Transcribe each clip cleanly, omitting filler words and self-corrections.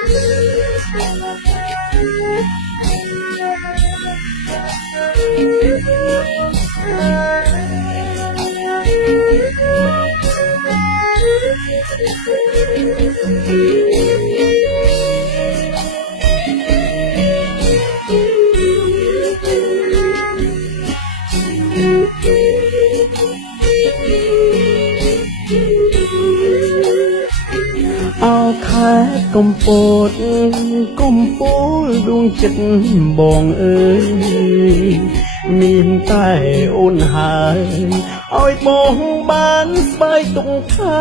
ao khát công bột công bố đuôngចិត្តបងអើយមានតែអូនហើយឲ្យបងបានស្បែកទុកថា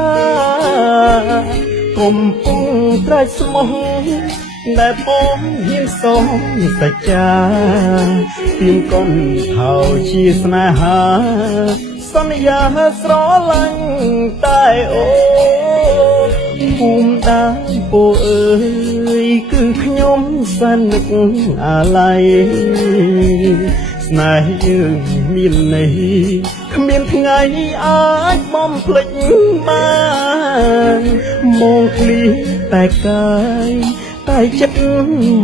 កំពុងត្រាច់ស្មោះដែលបងហ៊ានសងសច្ចាទៀមកូនថោជាស្នេហាសន្យាស្រឡាញ់តែអូនភូមិដានពូអើយគឺខ្ញុំសនឹកអាឡ័យស្នេហ៍យើងមានន័យគ្មានថ្ងៃអាចបំភ្លេចបានមកឃ្លីតែកាយតែចិត្ត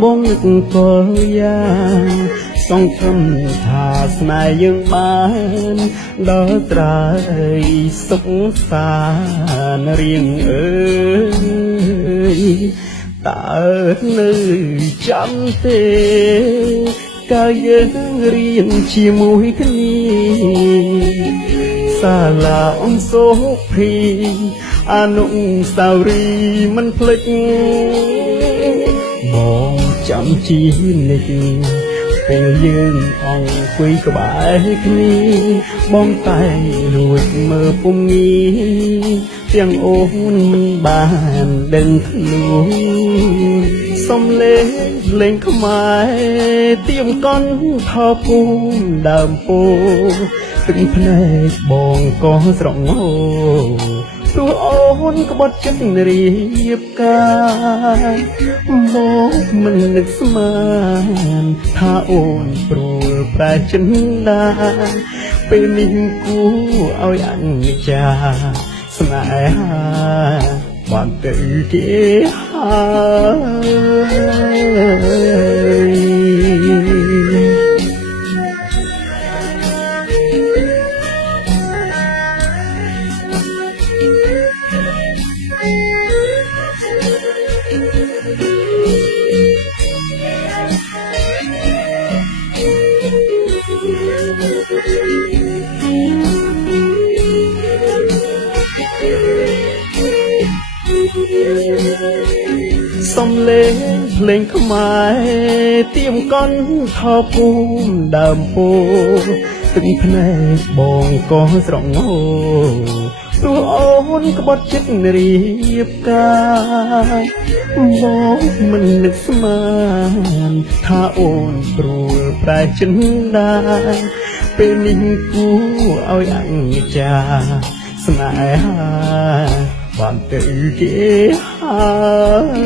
បងនឹកកលយ៉ាងសង្ឃឹមថាស្នេហ៍យើងបានដល់ត្រើយសុខសាន្តរៀងអើយតើនៅចាំទេកាលយើងរៀនជាមួយគ្នាសាលាអង្គសូភីអនុស្សាវរីយ៍មិនភ្លេចបងចាំជានិច្ចពេលយើងអង្គុយក្បែរគ្នាបងតែលួចមើលពុំងារទាំងអូនមិនបានដឹងខ្លួនសំលេងលេងខ្មែរទៀមកន់ថោភូមិដើមពោទឹកភ្នែកបងក៏ស្រងហូព្រោះអូនក្បត់ចិត្តរៀបការមកមិននឹកស្មានថាអូនព្រួលប្រែចិនដាពេលនេះគួរឲ្យអនិច្ចាស្នេហាបានទៅគេហើយសំលេងភ្លេងខ្មែរទៀមកន់ថោភូមិដើមពោទឹកភ្នែកបងក៏ស្រងហូព្រោះអូនក្បត់ចិត្តរៀបការបងមិននឹកស្មានថាអូនព្រួលប្រែចិនដាពេលនេះគួរឲ្យអនិច្ចាស្នេហាបានទៅគេហើយ